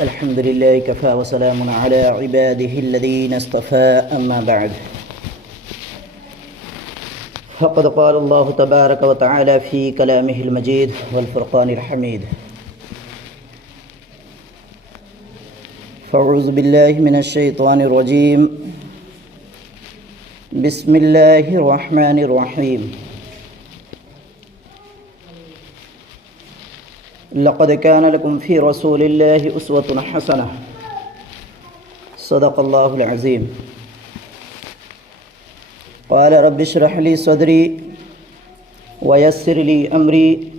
الحمد لله كفى وسلام على عباده الذين اصطفى أما بعد فقد قال الله تبارك وتعالى في كلامه المجيد والفرقان الحميد فأعوذ بالله من الشيطان الرجيم بسم الله الرحمن الرحيم لقد كان لكم في رسول الله أسوة حسنة صدق الله العظيم قال رب اشرح لي صدري ويسر لي أمري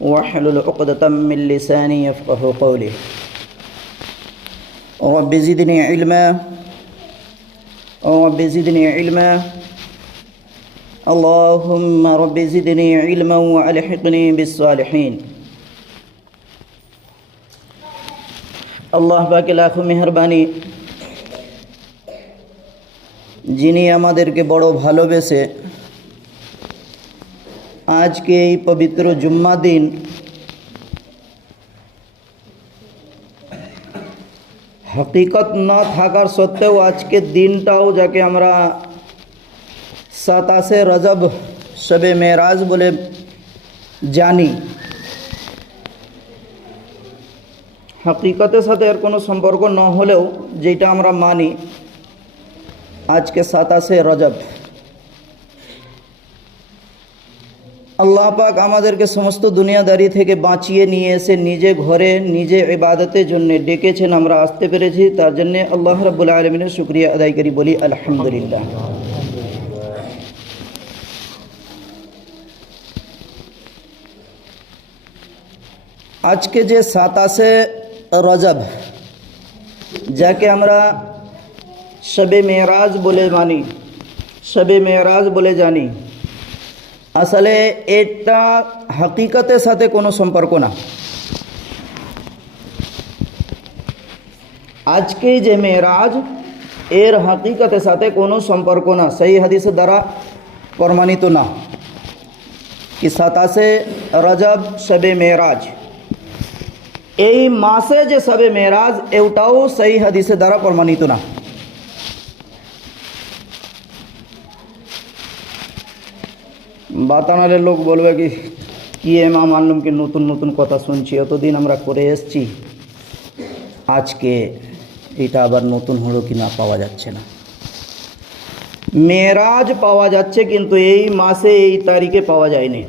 واحلل عقدة من لساني يفقه قولي رب زدني علما رب زدني علما اللهم رب زدني علما وألحقني بالصالحين আল্লাহ পাকের লাখো মেহেরবানি, যিনি আমাদেরকে বড় ভালোবেসে আজকে এই পবিত্র জুম্মা দিন হকিকত না থাকার সত্ত্বেও আজকের দিনটাও যাকে আমরা 27 রজব শবে মেরাজ বলে জানি, হকিকতের সাথে এর কোনো সম্পর্ক না হলেও যেটা আমরা মানি, আজকে 27 রজব আল্লাহ পাক আমাদেরকে সমস্ত দুনিয়াদারি থেকে বাঁচিয়ে নিয়ে এসে নিজে ঘরে নিজে ইবাদতের জন্য ডেকেছেন, আমরা আসতে পেরেছি। তার জন্য আল্লাহ রাব্বুল আলামিনের শুকরিয়া আদায় করি, বলি আলহামদুলিল্লাহ। আজকে যে 27 রজব যাকে আমরা শবে মেরাজ বলে মানি, শবে মেরাজ বলে জানি, আসলে এটা হকিকতের সাথে কোনো সম্পর্ক না। আজকে যে মেরাজ এর হকিকতের সাথে কোনো সম্পর্ক না, সেই হাদিসের দ্বারা প্রমাণিত না কি 27 রজব শবে মেরাজ, এই মাসে যে শবে মেরাজ এটাও সেই হাদিসের দ্বারা প্রমাণিত না। বাতানালে লোক বলবে কি মা মানলাম কি নতুন নতুন কথা শুনছি, এতদিন আমরা করে এসছি, আজকে এটা আবার নতুন হলো কি না পাওয়া যাচ্ছে না। মেরাজ পাওয়া যাচ্ছে কিন্তু এই মাসে এই তারিখে পাওয়া যায়নি,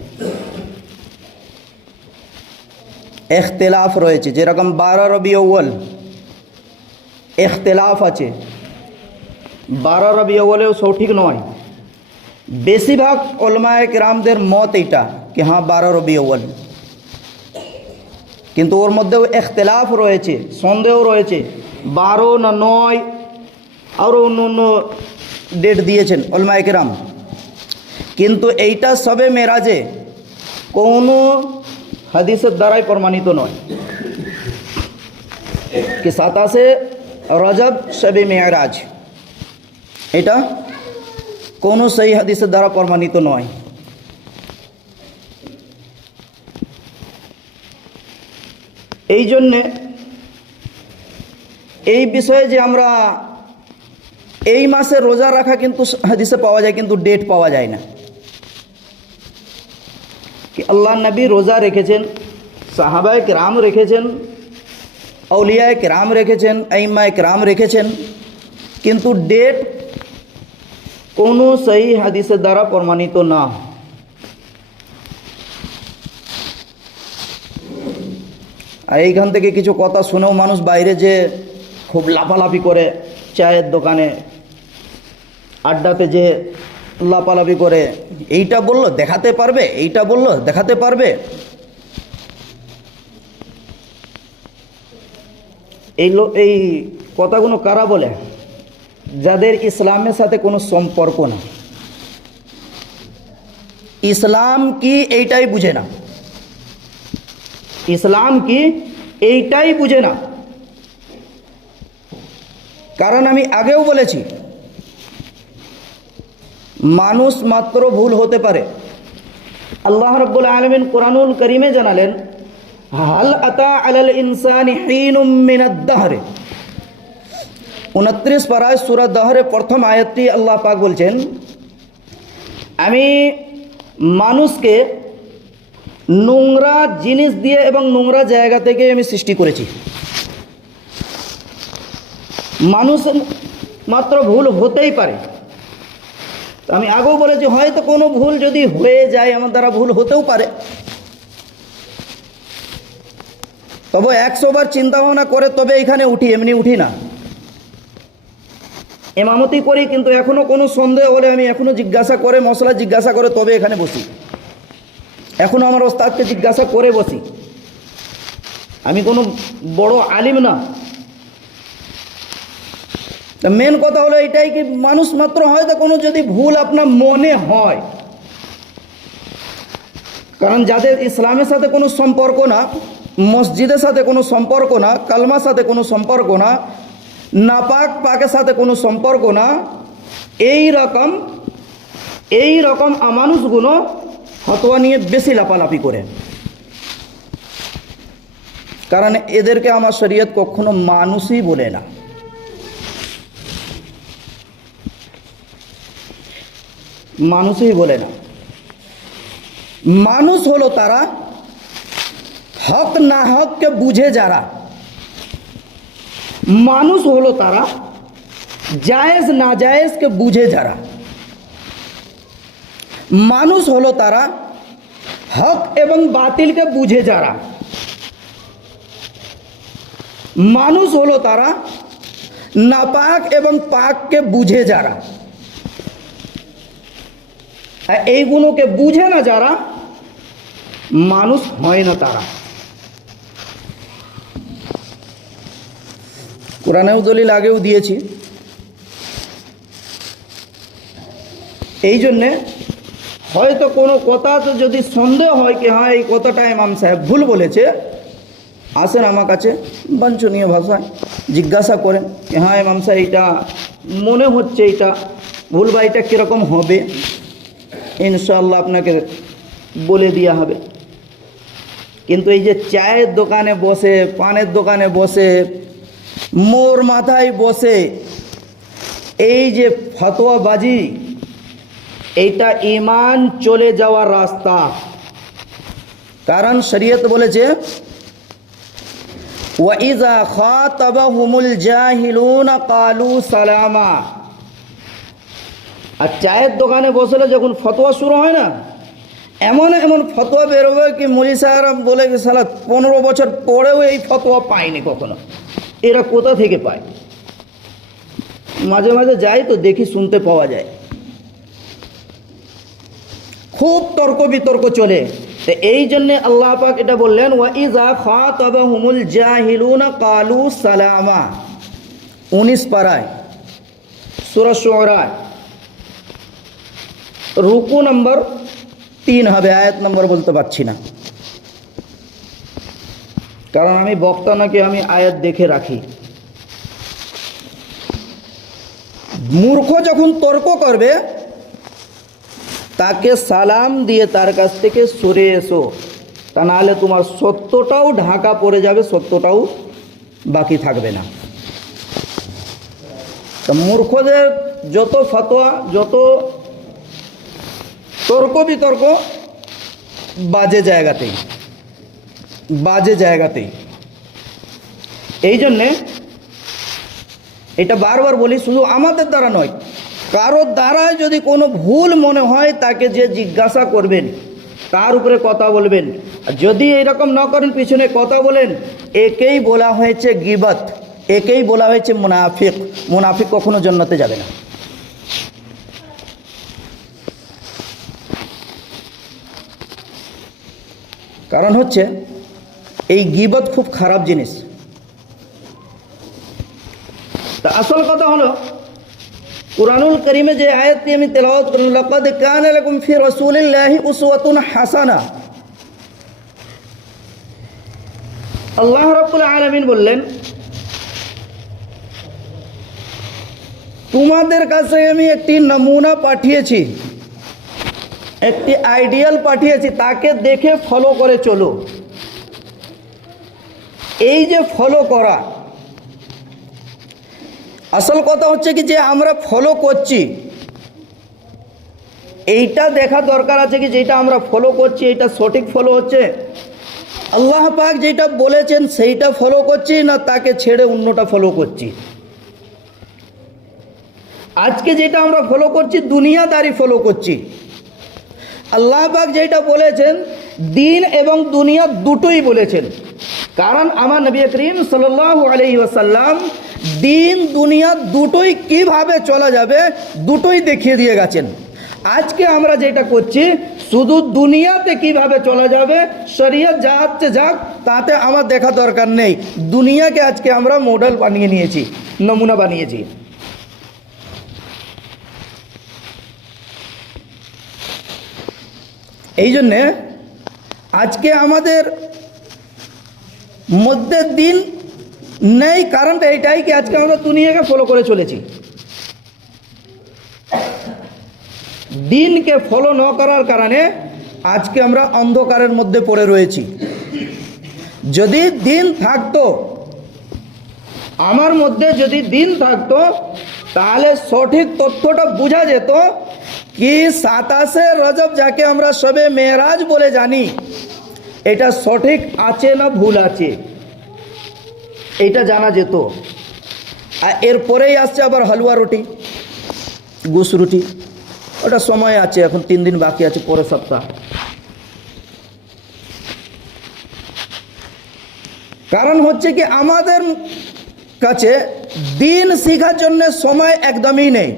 এখতেলাফ রয়েছে। যেরকম 12 রবি আউয়াল এখতেলাফ আছে, 12 রবি আউয়ালেও সঠিক নয়। বেশিরভাগ উলামায়ে কেরামদের মত এটা কি হ্যাঁ 12 রবি আউয়াল, কিন্তু ওর মধ্যেও এখতেলাফ রয়েছে, সন্দেহ রয়েছে, 12 না 9 আরও অন্য অন্য ডেট দিয়েছেন উলামায়ে কেরাম। কিন্তু এইটা শবে মেরাজে কোনো হাদিসের দ্বারাই প্রমাণিত নয় কি 27 রজব শবে মেরাজ, এটা কোনো সেই হাদিসের দ্বারা প্রমাণিত নয়। এই জন্যে এই বিষয়ে যে আমরা এই মাসে রোজা রাখা কিন্তু হাদিসে পাওয়া যায়, কিন্তু ডেট পাওয়া যায় না कि अल्लाह नबी रोज़ा रेखेছেন, সাহাবায়ে কিরাম রেখেছেন, আউলিয়ায়ে কিরাম রেখেছেন, আইম্মায়ে কিরাম রেখেছেন, কিন্তু ডেট কোনো সহি হাদিসের দ্বারা প্রমাণিত না। আর এইখান থেকে কিছু কথা শুনেও মানুষ বাইরে যে খুব লাফালাফি করে, চায়ের দোকানে আড্ডাতে যে লাফালাফি করে, এইটা বললো দেখাতে পারবে, এইটা বললো দেখাতে পারবে। এই কথাগুলো কারা বলে? যাদের ইসলামের সাথে কোনো সম্পর্ক না, ইসলাম কি এইটাই বুঝে না, ইসলাম কি এইটাই বুঝে না। কারণ আমি আগেও বলেছি, মানুষ মাত্র ভুল হতে পারে, আল্লাহ রাব্বুল আলামিন কুরআনুল কারীমে জানালেন, হাল আতা আলাল ইনসানি হিনুম মিনাদ দাহর। 29 পারায় সূরা দাহরের প্রথম আয়াতটি আল্লাহ পাক বলছেন, আমি মানুষকে নোংরা জিনিস দিয়ে এবং নোংরা জায়গা থেকে আমি সৃষ্টি করেছি। মানুষ মাত্র ভুল হতেই পারে। আমি আগেও বলেছি, হয়তো কোনো ভুল যদি হয়ে যায় আমার দ্বারা ভুল হতেও পারে, তবে 100 বার চিন্তা ভাবনা করে তবে এখানে উঠি, এমনি উঠি না। ইমামতি করি, কিন্তু এখনও কোনো সন্দেহ হলে আমি এখনও জিজ্ঞাসা করে, মশলা জিজ্ঞাসা করে তবে এখানে বসি। এখনও আমার ওস্তাদকে জিজ্ঞাসা করে বসি। আমি কোনো বড় আলিম না। মেন কথা হলো এটাই কি, মানুষ মাত্র হয়তো কোনো যদি ভুল আপনার মনে হয়, কারণ যাদের ইসলামের সাথে কোনো সম্পর্ক না, মসজিদের সাথে কোনো সম্পর্ক না, কালমার সাথে কোনো সম্পর্ক না, নাপাক পাকের সাথে কোনো সম্পর্ক না, এই রকম মানুষগুলো ফতোয়া নিয়ে বেশি লাপালাপি করে। কারণ এদেরকে আমার শরীয়ত কখনো মানুষই বলে না। মানুষই বলে না। মানুষ হলো তারা হক না হককে বুঝে যারা। মানুষ হলো তারা জায়েজ না জায়েজকে বুঝে যারা। মানুষ হলো তারা হক এবং বাতিলকে বুঝে যারা। মানুষ হলো তারা নাপাক এবং পাককে বুঝে যারা। এইগুলোকে বুঝে না যারা, মানুষ হয় না তারা। কোরআনেও দলিল আগেও দিয়েছি। এই জন্যে হয়তো কোনো কথা তো যদি সন্দেহ হয় কি হ্যাঁ এই কথাটা ইমাম সাহেব ভুল বলেছে, আসেন আমার কাছে বাঞ্ছনীয় ভাষায় জিজ্ঞাসা করেন কি হ্যাঁ ইমাম সাহেব এটা মনে হচ্ছে এটা ভুল, বা এটা কীরকম হবে, ইনশাআল্লাহ আপনাকে বলে দেওয়া হবে। কিন্তু এই যে চায়ের দোকানে বসে, পানের দোকানে বসে, মোর মাথায় বসে এই যে ফতোয়াবাজি, এইটা ঈমান চলে যাওয়ার রাস্তা। কারণ শরীয়ত বলেছে ওয়াইজা খাতাবাহুমুল জাহিলুনা ক্বালু সালামা। আর চায়ের দোকানে বসলে যখন ফতোয়া শুরু হয় না, এমন এমন ফতোয়া বেরোবে কি মুলি সাহেব বলে কি সালা 15 বছর পরেও এই ফতোয়া পায়নি কখনো। এরা কোথা থেকে পায়? মাঝে মাঝে যাই তো দেখি, শুনতে পাওয়া যায় খুব তর্ক বিতর্ক চলে। তো এই জন্যে আল্লাহ পাক এটা বললেন ওয়াইজা খাতাবাহুমুল জাহিলুনা ক্বালু সালামা। 19 পারায় সূরা শুআরা, রুকু নম্বর 3 হবে, আয়াত নম্বর বলতে পারছি না, কারণ আমি বক্তা নাকি আমি আয়াত দেখে রাখি। মূর্খ যখন তর্ক করবে তাকে সালাম দিয়ে তার কাছ থেকে সরে এসো, তা নাহলে তোমার সত্যটাও ঢাকা পড়ে যাবে, সত্যটাও বাকি থাকবে না। তা মূর্খদের যত ফতোয়া, যত তর্ক বিতর্ক বাজে জায়গাতেই। এই জন্যে এটা বারবার বলি, শুধু আমাদের দ্বারা নয়, কারোর দ্বারায় যদি কোনো ভুল মনে হয় তাকে যে জিজ্ঞাসা করবেন, তার উপরে কথা বলবেন। যদি এরকম না করেন, পিছনে কথা বলেন, একেই বলা হয়েছে গীবত, একেই বলা হয়েছে মুনাফিক। মুনাফিক কখনো জান্নাতে যাবে না। কারণ হচ্ছে এই গীবত খুব খারাপ জিনিস। তা আসল কথা হলো কুরআনুল কারীমে যে আয়াতটি আমি তেলাওয়াত করলাম, লাকাদ কানা লাকুম ফি রাসূলিল্লাহি উসওয়াতুন হাসানা, আল্লাহ রাব্বুল আলামিন বললেন তোমাদের কাছে আমি একটি নমুনা পাঠিয়েছি একটি আইডিয়াল পাঠিয়েছি, তাকে দেখে ফলো করে চলো। এই যে ফলো করা, আসল কথা হচ্ছে কি যে আমরা ফলো করছি, এইটা দেখা দরকার আছে কি যেটা আমরা ফলো করছি এটা সঠিক ফলো হচ্ছে, আল্লাহ পাক যেটা বলেছেন সেইটা ফলো করছি না তাকে ছেড়ে অন্যটা ফলো করছি। আজকে যেটা আমরা ফলো করছি দুনিয়াদারি ফলো করছি। আল্লাহ পাক যেটা বলেছেন দিন এবং দুনিয়া দুটোই বলেছেন, কারণ আমার নবী করিম সাল্লাল্লাহু আলাইহি ওয়াসাল্লাম দিন দুনিয়া দুটোই কিভাবে চলা যাবে দুটোই দেখিয়ে দিয়ে গেছেন। আজকে আমরা যেটা করছি শুধু দুনিয়াতে কিভাবে চলা যাবে, শরীয়ত যাচ্ছে যাক তাতে আমার দেখা দরকার নেই, দুনিয়াকে আজকে আমরা মডেল বানিয়ে নিয়েছি, নমুনা বানিয়েছি। এই জন্যে আজকে আমাদের মধ্যে দিন নেই, কারণটা এইটাই কি আজকে আমরা দুনিয়াকে ফলো করে চলেছি। দিনকে ফলো না করার কারণে আজকে আমরা অন্ধকারের মধ্যে পড়ে রয়েছি। যদি দিন থাকতো, আমার মধ্যে যদি দিন থাকতো তাহলে সঠিক তথ্যটা বোঝা যেত কি 27শে রজব যাকে আমরা শবে মেরাজ বলে জানি এটা সঠিক আছে না ভুল আছে, এইটা জানা যেত। আর এরপরেই আসছে আবার হালুয়া রুটি, গুস রুটি, ওটা সময় আছে, এখন 3 দিন বাকি আছে, পরের সপ্তাহ। কারণ হচ্ছে কি আমাদের কাছে দিন শেখার জন্য সময় একদমই নেই।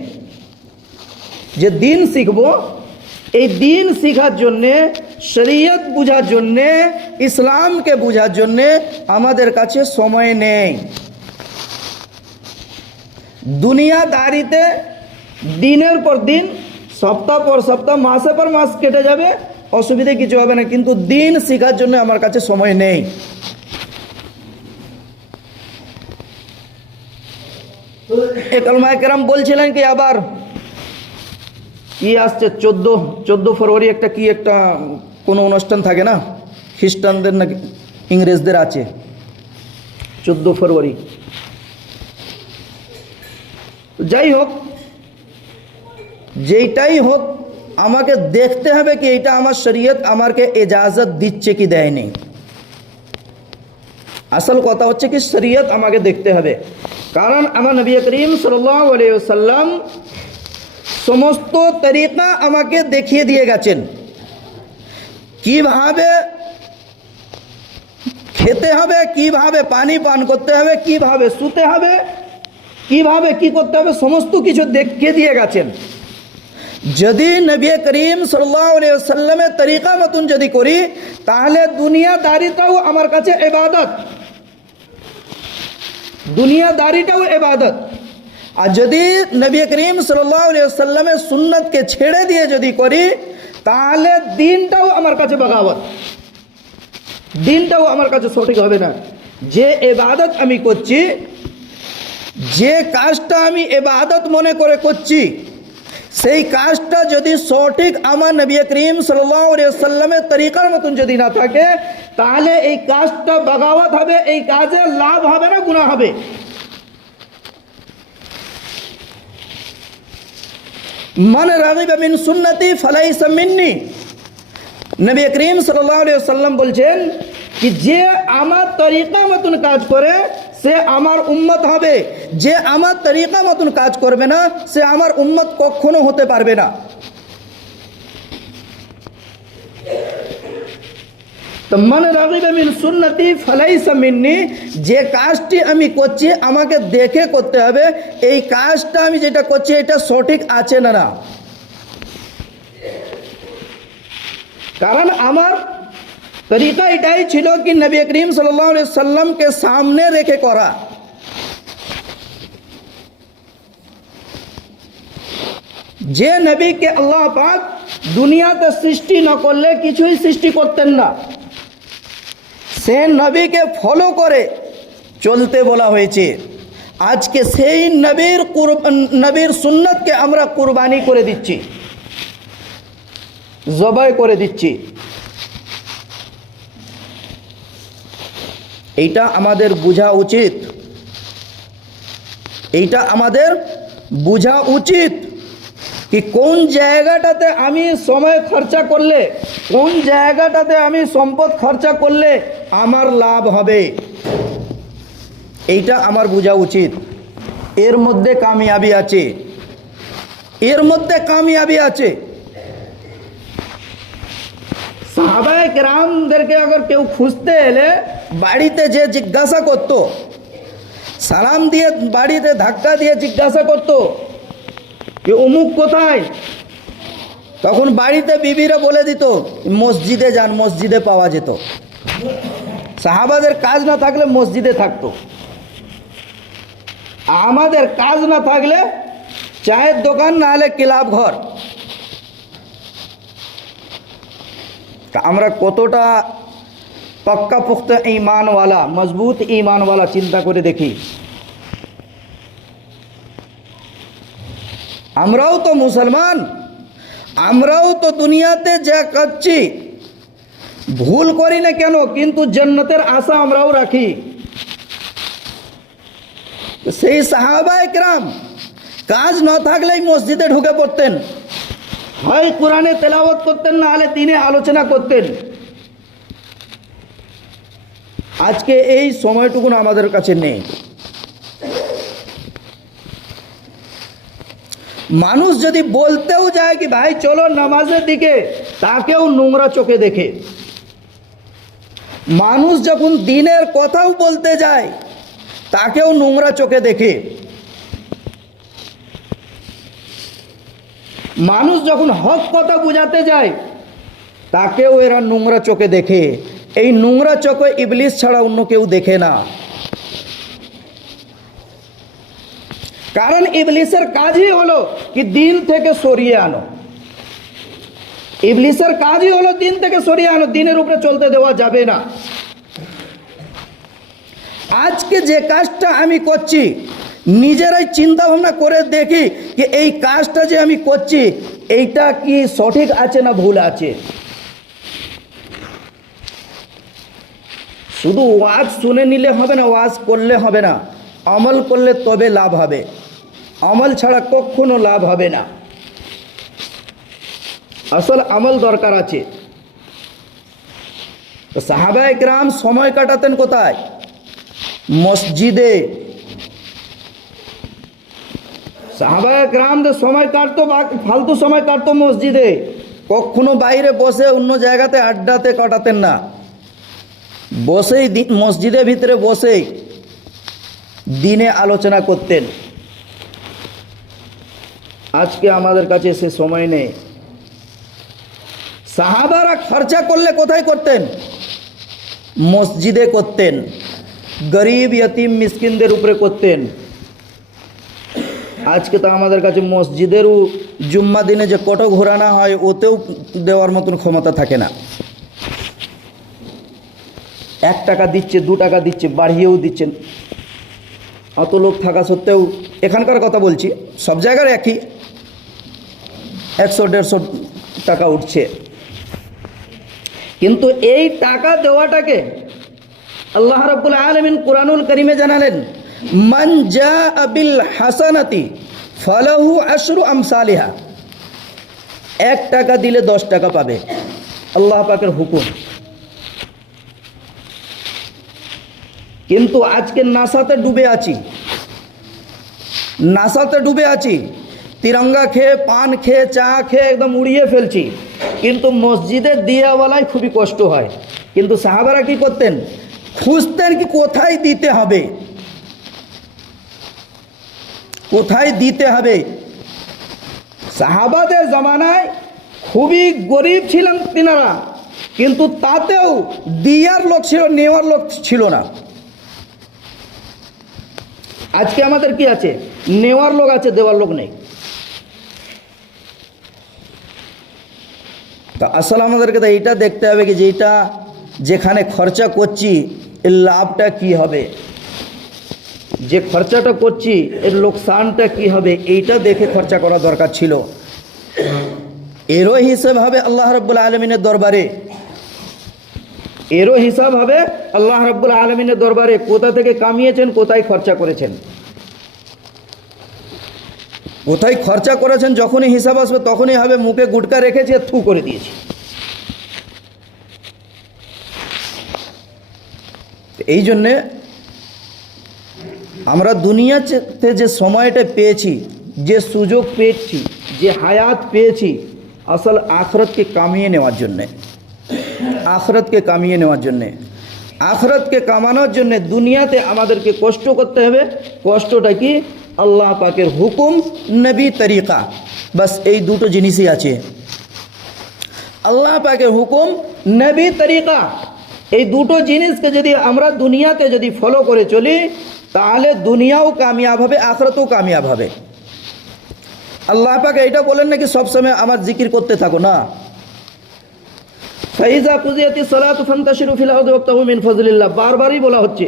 যে দিন শিখব, এই দিন শেখার জন্যে, শরীয়ত বুঝার জন্যে, ইসলামকে বুঝার জন্যে আমাদের কাছে সময় নেই। দুনিয়াদারিতে দিনের পর দিন, সপ্তাহ পর সপ্তাহ, মাসে পর মাস কেটে যাবে, অসুবিধে কিছু হবে না, কিন্তু দিন শেখার জন্য আমার কাছে সময় নেই। এক উলামায়ে কেরাম বলছিলেন কি আবার কি আসছে 14 ফেব্রুয়ারি একটা কি একটা কোনো অনুষ্ঠান থাকে না, খ্রিস্টানদের না ইংরেজদের আছে 14 ফেব্রুয়ারি। যাই হোক, যেইটাই হোক আমাকে দেখতে হবে কি এটা আমার শরীয়ত আমাকে ইজাজত দিচ্ছে কি দেয়নি। আসল কথা হচ্ছে কি শরীয়ত আমাকে দেখতে হবে, কারণ আমার নবী করিম সাল্লাল্লাহু আলাইহি ওয়াসাল্লাম সমস্ত তরিকা আমাকে দেখিয়ে দিয়ে গেছেন, কিভাবে খেতে হবে, কিভাবে পানি পান করতে হবে, কিভাবে শুতে হবে, কিভাবে কি করতে হবে, সমস্ত কিছু দেখিয়ে দিয়ে গেছেন। যদি নবী করিম সাল্লাল্লাহু আলাইহি ওয়াসাল্লামের তরিকা মতন যদি করি তাহলে দুনিয়াদারিটাও আমার কাছে ইবাদত, দুনিয়াদারিটাও ইবাদত। আর যদি নবী করিম সাল্লাল্লাহু আলাইহি ওয়াসাল্লামের সুন্নতকে ছেড়ে দিয়ে যদি করি তাহলে দিনটাও আমার কাছে বাগাবত, দিনটাও আমার কাছে সঠিক হবে না। যে ইবাদত আমি করছি, যে কাজটা আমি ইবাদত মনে করে করছি, সেই কাজটা যদি সঠিক আমার নবী করিম সাল্লাল্লাহু আলাইহি ওয়াসাল্লামের তরিকার মতন যদি না থাকে তাহলে এই কাজটা বাগাওয়াত হবে, এই কাজে লাভ হবে না, গুনাহ হবে। মান রাগিবা মিন সুন্নতি ফালাইসা মিন্নি, নবী করিম সাল্লাল্লাহু আলাইহি ওয়াসাল্লাম বলছেন কি যে আমার তরিকা মতন কাজ করে সে আমার উম্মত হবে, যে আমার তরিকা মতন কাজ করবে না সে আমার উম্মত কখনো হতে পারবে না। তো মান রাগিবা মিন সুন্নতি ফালাইসা মিন্নি, যে কাজটি আমি করছি আমাকে দেখে করতে হবে এই কাজটা আমি যেটা করছি এটা সঠিক আছে না না। কারণ আমার তরিকা এটাই ছিল কি নবী করিম সাল্লাল্লাহু আলাইহি সাল্লামকে সামনে রেখে করা। যে নবীকে আল্লাহ পাক দুনিয়াতে সৃষ্টি না করলে কিছুই সৃষ্টি করতেন না, সে নবীকে ফলো করে চলতে বলা হয়েছে। আজকে সেই নবীর সুন্নতকে আমরা কুরবানি করে দিচ্ছি। জবাই করে দিচ্ছি। এইটা আমাদের বোঝা উচিত, এইটা আমাদের বোঝা উচিত কি কোন জায়গাটাতে আমি সময় খরচা করলে, কোন জায়গাটাতে আমি সম্পদ খরচা করলে আমার লাভ হবে, এইটা আমার বোঝা উচিত। এর মধ্যে কামিয়াবি আছে, এর মধ্যে কামিয়াবি আছে। সাহাবায়ে কেরামদেরকে अगर কেউ খুঁজতে এলে বাড়িতে যে জিজ্ঞাসা করত, সালাম দিয়ে বাড়িতে ধাক্কা দিয়ে জিজ্ঞাসা করত যে অমুক কোথায়, তখন বাড়িতে বিবিরা বলে দিত মসজিদে যান, মসজিদে পাওয়া যেত। সাহাবাদের কাজ না থাকলে মসজিদে থাকতো, আমাদের কাজ না থাকলে চায়ের দোকান না হলে ক্লাব ঘর। আমরা কতটা পাক্কা পুখ্তা ঈমানওয়ালা, মজবুত ঈমানওয়ালা চিন্তা করে দেখি। আমরাও তো মুসলমান, আমরাও তো দুনিয়াতে যা করছি ভুল করি না কেন, কিন্তু জান্নাতের আশা আমরাও রাখি। সেই সাহাবায়ে কেরাম কাজ না থাকলেই মসজিদে ঢুকে পড়তেন, হয় কোরআনে তেলাওয়াত করতেন না হলে দিনে আলোচনা করতেন। আজকে এই সময়টুকু আমাদের কাছে নেই। মানুষ যদি বলতেও যায় কি ভাই চলো নামাজের দিকে, তাকেও নোংরা চোখে দেখে। মানুষ যখন দিনের কথাও বলতে যায় তাকেও নোংরা চোখে দেখে। মানুষ যখন হক কথা বুঝাতে যায় তাকেও এরা নোংরা চোখে দেখে। এই নোংরা চোখে ইবলিস ছাড়া অন্য কেউ দেখে না। কারণ ইবলিসের কাজই হলো কি দিন থেকে সরিয়ে আনো। ইবলিসের কাজই হলো দিন থেকে সরিয়ে আনো, দিনের উপরে চলতে দেওয়া যাবে না। আজকে যে কাজটা আমি করছি নিজেরাই চিন্তা ভাবনা করে দেখি যে এই কাজটা যে আমি করছি এইটা কি সঠিক আছে না ভুল আছে। শুধু ওয়াজ শুনে নিলে হবে না, ওয়াজ করলে হবে না, আমল করলে তবে লাভ হবে। আমল ছাড়া কখনো লাভ হবে না। আসল আমল দরকার আছে। তো সাহাবায়ে কেরাম সময় কাটাতেন কোথায়? মসজিদে। সাহাবায়ে কেরামদের সময় কাটতো, ফালতু সময় কাটতো মসজিদে। কখনো বাইরে বসে অন্য জায়গাতে আড্ডাতে কাটাতেন না, বসেই মসজিদের ভিতরে বসেই দিনে আলোচনা করতেন। আজকে আমাদের কাছে সে সময় নেই। সাহাবারা খরচা করলে কোথায় করতেন? মসজিদে করতেন, গরিব ইয়তিম মিসকিনদের উপরে করতেন। আজকে তো আমাদের কাছে মসজিদেরও জুম্মা দিনে যে কটো ঘোরানো হয় ওতেও দেওয়ার মতন ক্ষমতা থাকে না। 1 টাকা দিচ্ছে, 2 টাকা দিচ্ছে, বাড়িয়েও দিচ্ছেন। অত লোক থাকা সত্ত্বেও, এখানকার কথা বলছি, সব জায়গার একই, 100-150 টাকা উঠছে। কিন্তু এই টাকা দেওয়াটাকে আল্লাহ রাব্বুল আলামিন কুরআনুল কারীমে জানালেন, মান জাআ বিল হাসানাতি ফালাহু আশরু আমসালিহা। 1 টাকা দিলে 10 টাকা পাবে, আল্লাহ পাকের হুকুম। কিন্তু আজকে নাসাতে ডুবে আছি, নাসাতে ডুবে আছি, তিরঙ্গা খেয়ে, পান খেয়ে, চা খেয়ে একদম উড়িয়ে ফেলছি। কিন্তু মসজিদের দিয়াওয়ালায় খুবই কষ্ট হয়। কিন্তু সাহাবারা কি করতেন? খুঁজতেন কি কোথায় দিতে হবে, কোথায় দিতে হবে। সাহাবাদের জামানায় খুবই গরিব ছিলেন তিনারা, কিন্তু তাতেও দিয়ার লোক ছিল, নেওয়ার লোক ছিল না। আজকে আমাদের কি আছে? নেওয়ার লোক আছে, দেওয়ার লোক নেই। তো আসলে আমাদেরকে তো এইটা দেখতে হবে কি যেটা যেখানে খরচা করছি এর লাভটা কি হবে, যে খরচাটা করছি এর লোকসানটা কি হবে, এইটা দেখে খরচা করা দরকার ছিল। এরও হিসাব হবে আল্লাহ রাব্বুল আলামিনের দরবারে, এরও হিসাব হবে আল্লাহ রাব্বুল আলামিনের দরবারে। কোথা থেকে কামিয়েছেন, কোথায় খরচা করেছেন, কোথায় খরচা করেছেন যখনই হিসাব আসবে তখনই হবে মুখে গুটকা রেখেছি আর থু করে দিয়েছি। এই জন্যে আমরা দুনিয়াতে যে সময়টা পেয়েছি, যে সুযোগ পেয়েছি, যে হায়াত পেয়েছি, আসল আখরতকে কামিয়ে নেওয়ার জন্যে, আখরতকে কামিয়ে নেওয়ার জন্যে, আখরতকে কামানোর জন্যে দুনিয়াতে আমাদেরকে কষ্ট করতে হবে। কষ্টটা কি? আল্লাহ পাকের হুকুম, নবী তরিকা, বাস এই দুটো জিনিসই আছে। আল্লাহ পাকের হুকুম, নবী তরিকা, এই দুটো জিনিসকে যদি আমরা দুনিয়াতে যদি ফলো করে চলি তাহলে দুনিয়াও কামিয়াব হবে, আখরাতও কামিয়াব হবে। আল্লাহ পাক এইটা বলেন নাকি সবসময় আমার জিকির করতে থাকো, না। ফাইজা কুজিয়াতিস সালাতু ফান্তাশিরু ফিল আরদি ওয়াবতাগু মিন ফাজলিল্লাহ, বারবারই বলা হচ্ছে।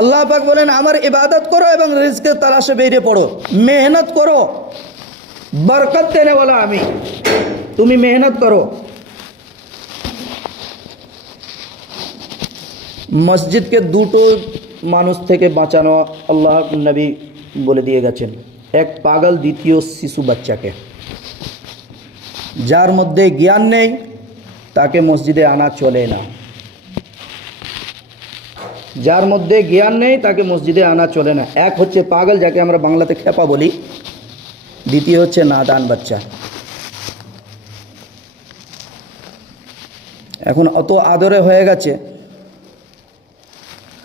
আল্লাহ পাক বলেন আমার ইবাদত করো এবং রিজকের তালাশে বেরিয়ে পড়ো, মেহনত করো, বরকত দেনেওয়ালা আমি, তুমি মেহনত করো। মসজিদকে দুটো মানুষ থেকে বাঁচানো আল্লাহ নবী বলে দিয়ে গেছেন, এক পাগল, দ্বিতীয় শিশু বাচ্চাকে। যার মধ্যে জ্ঞান নেই তাকে মসজিদে আনা চলে না, যার মধ্যে জ্ঞান নেই তাকে মসজিদে আনা চলে না। এক হচ্ছে পাগল, যাকে আমরা বাংলাতে খেপা বলি, দ্বিতীয় হচ্ছে নাদান বাচ্চা। এখন অত আদরে হয়ে গেছে,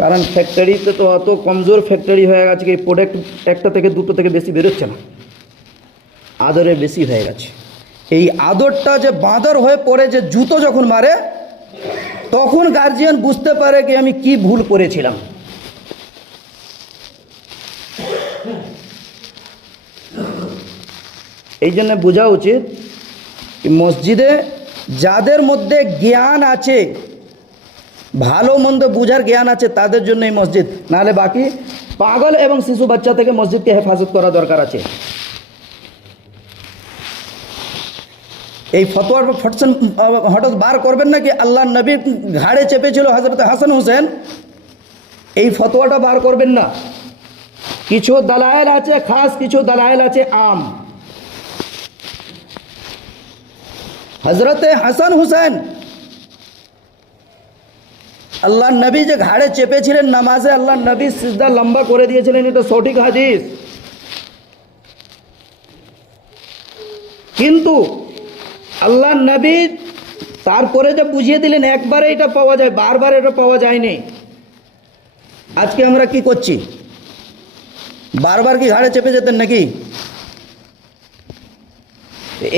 কারণ ফ্যাক্টরিতে তো অত কমজোর ফ্যাক্টরি হয়ে গেছে কি প্রোডাক্ট একটা থেকে দুটো থেকে বেশি বেরোচ্ছে না, আদরে বেশি হয়ে গেছে। এই আদরটা যে বাঁদর হয়ে পড়ে, যে জুতো যখন মারে তখন গার্জিয়ান বুঝতে পারে কি আমি কি ভুল করেছিলাম। এই জন্য বোঝা উচিত মসজিদে যাদের মধ্যে জ্ঞান আছে, ভালো মন্দ বুঝার জ্ঞান আছে, তাদের জন্য এই মসজিদ। নাহলে বাকি পাগল এবং শিশু বাচ্চা থেকে মসজিদকে হেফাজত করা দরকার আছে। এই ফতোয়ার ফটসন হঠাৎ বার করবেন না কি আল্লাহ নবীর ঘাড়ে চেপেছিল হযরত হাসান হুসেন, এই ফতোয়াটা বার করবেন না। কিছু দালায়েল আছে খাস, কিছু দালায়েল আছে আম। হযরত হাসান হুসেন আল্লাহ নবী যে ঘাড়ে চেপেছিলেন নামাজে, আল্লাহ নবী সিজদা লম্বা করে দিয়েছিলেন, এটা সঠিক হাদিস। কিন্তু আল্লাহ নবী তারপরে যে বুঝিয়ে দিলেন একবারে এটা পাওয়া যায়, বারবার এটা পাওয়া যায়নি। আজকে আমরা কি করছি? বারবার কি ঘাড়ে চেপে যেতেন নাকি?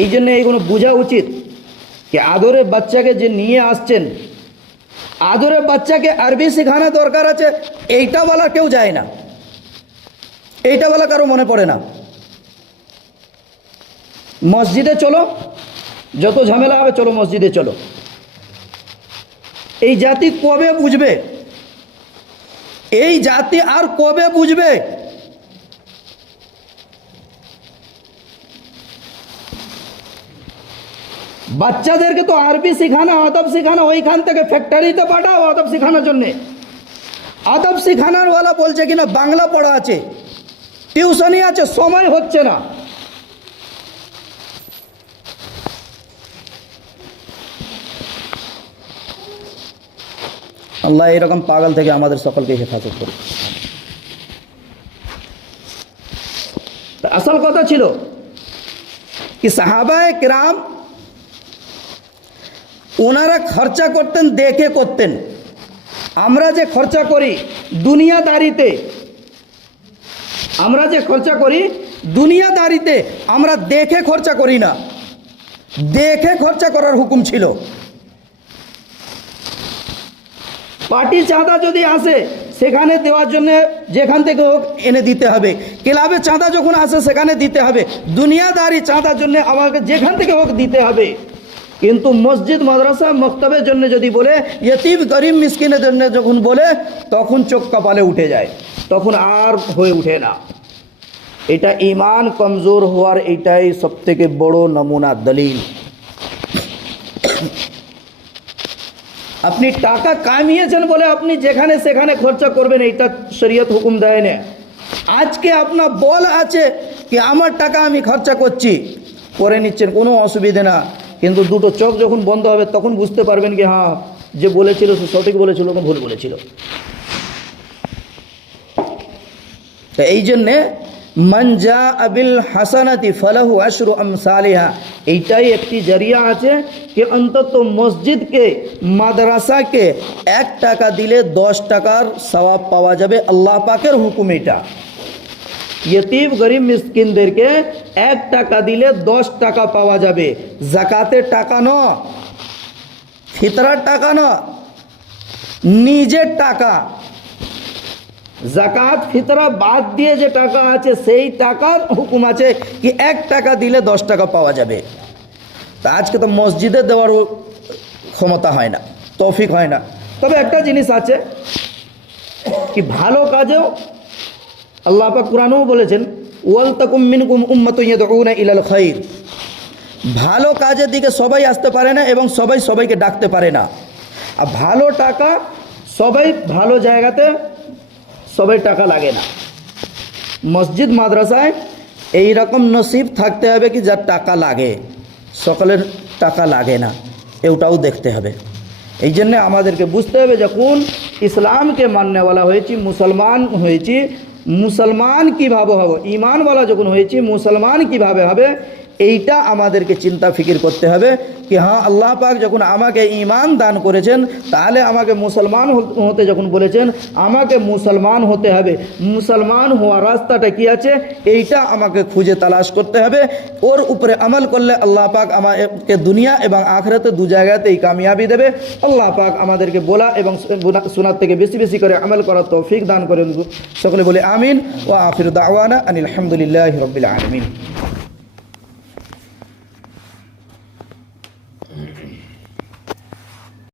এই জন্য এইগুলো বোঝা উচিত कि आदरे बच्चा के जे निये आसছেন आदरे बच्चा के अरबी शिखाना दरकार আছে এইটা বলা কেউ যায় না এইটা বলা কারো মনে পড়ে না মসজিদে চলো যত ঝামেলা হবে চলো মসজিদে চলো এই জাতি কবে বুঝবে এই জাতি আর কবে বুঝবে বাচ্চাদেরকে তো আরবি শেখানো আদব শেখানো ওইখান থেকে ফ্যাক্টরিতে পাঠাও আদব শেখানোর জন্য আদব শেখানোর वाला বলছে কিনা বাংলা পড়া আছে টিউশনি আছে সময় হচ্ছে না আল্লাহ এরকম পাগল থেকে আমাদের সকলকে হেফাজত করুন আসল কথা ছিল कि সাহাবায়ে কিরাম ওনারা খরচা করতেন দেখে করতেন আমরা যে খরচা করি দুনিয়াদারিতে আমরা যে খরচা করি দুনিয়াদারিতে আমরা দেখে খরচা করি না দেখে খরচা করার হুকুম ছিল পার্টি চাঁদা যদি আসে সেখানে দেওয়ার জন্য যেখান থেকে হোক এনে দিতে হবে ক্লাবে চাঁদা যখন আসে সেখানে দিতে হবে দুনিয়াদারি চাঁদার জন্য আমাকে যেখান থেকে হোক দিতে হবে কিন্তু মসজিদ মাদ্রাসা মক্তবের জন্য যদি বলে ইতিম গরিব মিসকিনের জন্য যখন বলে তখন চোখ কপালে উঠে যায় তখন আর হয়ে ওঠে না এটা ঈমান কমজোর হওয়ার এটাই সবথেকে বড় নমুনা দলিল। আপনি টাকা কামিয়েছেন বলে আপনি যেখানে সেখানে খরচা করবেন, এটা শরীয়ত হুকুম দেয় না। আজকে আপনার বল আছে কি আমার টাকা আমি খরচা করছি, করে নিচ্ছেন, কোনো অসুবিধে না, কিন্তু দুটো চোখ যখন বন্ধ হবে তখন বুঝতে পারবেন কি হ্যাঁ যে বলেছিল সে সঠিক বলেছিল না ভুল বলেছিল। তো এই জন্যে মান জাআ বিল হাসানাতি ফালাহু আশরু আমসালিহা, এইটাই একটি জরিয়া আছে कि অন্তত মসজিদকে মাদ্রাসাকে 1 টাকা দিলে 10 টাকার সওয়াব পাওয়া যাবে, আল্লাহ পাকের হুকুম এটা। ইতিম গরিব মিসকিনদেরকে 1 টাকা দিলে 10 টাকা পাওয়া যাবে, জাকাতের টাকা ন, ফিতরার টাকা ন, নিজের টাকা। জাকাত ফিতরা বাদ দিয়ে যে টাকা আছে সেই টাকার হুকুম আছে কি 1 টাকা দিলে 10 টাকা পাওয়া যাবে। তা আজকে তো মসজিদে দেওয়ার ক্ষমতা হয় না, তৌফিক হয় না। তবে একটা জিনিস আছে কি ভালো কাজেও আল্লাহ পাক কুরআনেও বলেছেন ওয়াল তাকুম মিনকুম উম্মাতুন ইয়াদউনা ইলাল খাইর, ভালো কাজের দিকে সবাই আসতে পারে না এবং সবাই সবাইকে ডাকতে পারে না। আর ভালো টাকা সবাই ভালো জায়গাতে সবাই টাকা লাগে না। মসজিদ মাদ্রাসায় এই রকম নসিব থাকতে হবে কি যার টাকা লাগে, সকলের টাকা লাগে না, এটাও দেখতে হবে। এই জন্যে আমাদেরকে বুঝতে হবে যখন ইসলামকে মাননেওয়ালা হয়েছি, মুসলমান হয়েছি, মুসলমান কীভাবে হব, ঈমানওয়ালা যখন হয়েছি মুসলমান কীভাবে হবে, এইটা আমাদেরকে চিন্তা ফিকির করতে হবে কি হ্যাঁ আল্লাহ পাক যখন আমাকে ঈমান দান করেছেন তাহলে আমাকে মুসলমান হতে যখন বলেছেন আমাকে মুসলমান হতে হবে। মুসলমান হওয়ার রাস্তাটা কি আছে এইটা আমাকে খুঁজে তালাশ করতে হবে। ওর উপরে আমল করলে আল্লাহ পাক আমাকে দুনিয়া এবং আখিরাতে দু জায়গাতেই কামিয়াবি দেবে। আল্লাহ পাক আমাদেরকে বলা এবং শোনার থেকে বেশি বেশি করে আমল করার তৌফিক দান করেন। সকলে বলে আমিন। ওয়া আখিরু দাওয়ানা আনিল হামদুলিল্লাহি রাব্বিল আলামিন।